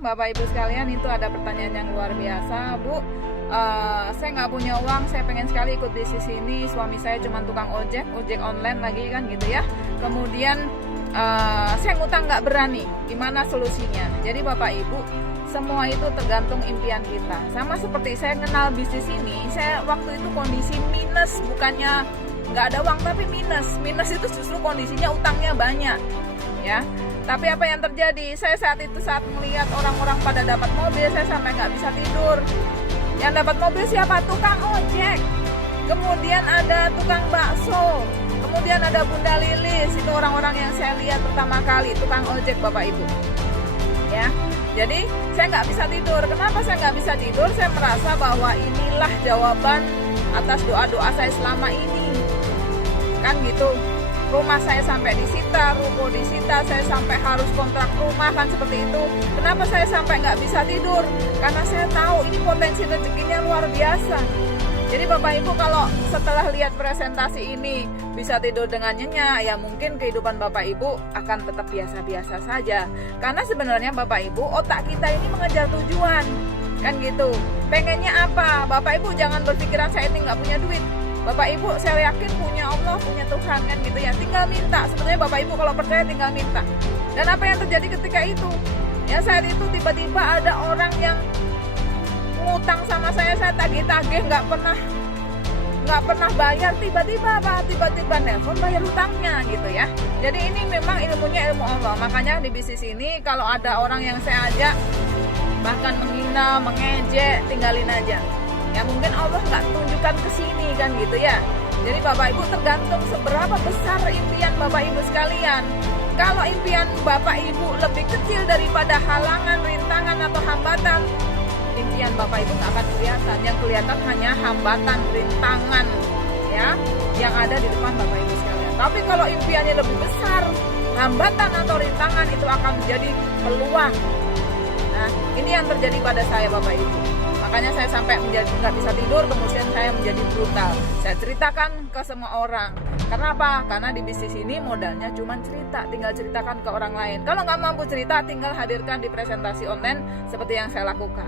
Bapak Ibu sekalian, itu ada pertanyaan yang luar biasa. Bu, saya nggak punya uang, saya pengen sekali ikut bisnis ini. Suami saya cuma tukang ojek online lagi kan gitu ya. Kemudian saya ngutang nggak berani, gimana solusinya? Jadi Bapak Ibu, semua itu tergantung impian kita. Sama seperti saya kenal bisnis ini, saya waktu itu kondisi minus, bukannya nggak ada uang tapi minus itu justru kondisinya utangnya banyak ya. Tapi apa yang terjadi, saya saat melihat orang-orang pada dapat mobil, saya sampai nggak bisa tidur. Yang dapat mobil siapa? Tukang ojek, kemudian ada tukang bakso, kemudian ada Bunda Lilis. Itu orang-orang yang saya lihat pertama kali, tukang ojek Bapak Ibu ya. Jadi saya nggak bisa tidur. Kenapa saya nggak bisa tidur? Saya merasa bahwa inilah jawaban atas doa-doa saya selama ini kan gitu. Rumah saya sampai disita, ruko disita, saya sampai harus kontrak rumah kan seperti itu. Kenapa saya sampai nggak bisa tidur? Karena saya tahu ini potensi rezekinya luar biasa. Jadi Bapak Ibu, kalau setelah lihat presentasi ini bisa tidur dengan nyenyak, ya mungkin kehidupan Bapak Ibu akan tetap biasa-biasa saja. Karena sebenarnya Bapak Ibu, otak kita ini mengejar tujuan kan gitu. Pengennya apa? Bapak Ibu jangan berpikiran saya ini nggak punya duit. Bapak Ibu, saya yakin punya Allah, punya Tuhan kan gitu ya. Tinggal minta. Sebenarnya Bapak Ibu kalau percaya tinggal minta. Dan apa yang terjadi ketika itu? Ya saat itu tiba-tiba ada orang yang ngutang sama saya tagih-tagih, nggak pernah bayar. Tiba-tiba nelpon bayar hutangnya gitu ya. Jadi ini memang ilmunya ilmu Allah. Makanya di bisnis ini kalau ada orang yang saya ajak bahkan menghina, mengejek, tinggalin aja. Ya mungkin Allah nggak tunjukkan ke sini kan gitu ya. Jadi Bapak Ibu tergantung seberapa besar impian Bapak Ibu sekalian. Kalau impian Bapak Ibu lebih kecil daripada halangan, rintangan atau hambatan, impian Bapak Ibu nggak akan kelihatan. Yang kelihatan hanya hambatan, rintangan ya yang ada di depan Bapak Ibu sekalian. Tapi kalau impiannya lebih besar, hambatan atau rintangan itu akan menjadi peluang. Nah, ini yang terjadi pada saya Bapak Ibu. Makanya saya sampai nggak bisa tidur, kemudian saya menjadi brutal. Saya ceritakan ke semua orang. Karena apa? Karena di bisnis ini modalnya cuma cerita, tinggal ceritakan ke orang lain. Kalau nggak mampu cerita, tinggal hadirkan di presentasi online seperti yang saya lakukan.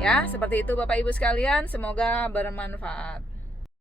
Ya, seperti itu Bapak Ibu sekalian, semoga bermanfaat.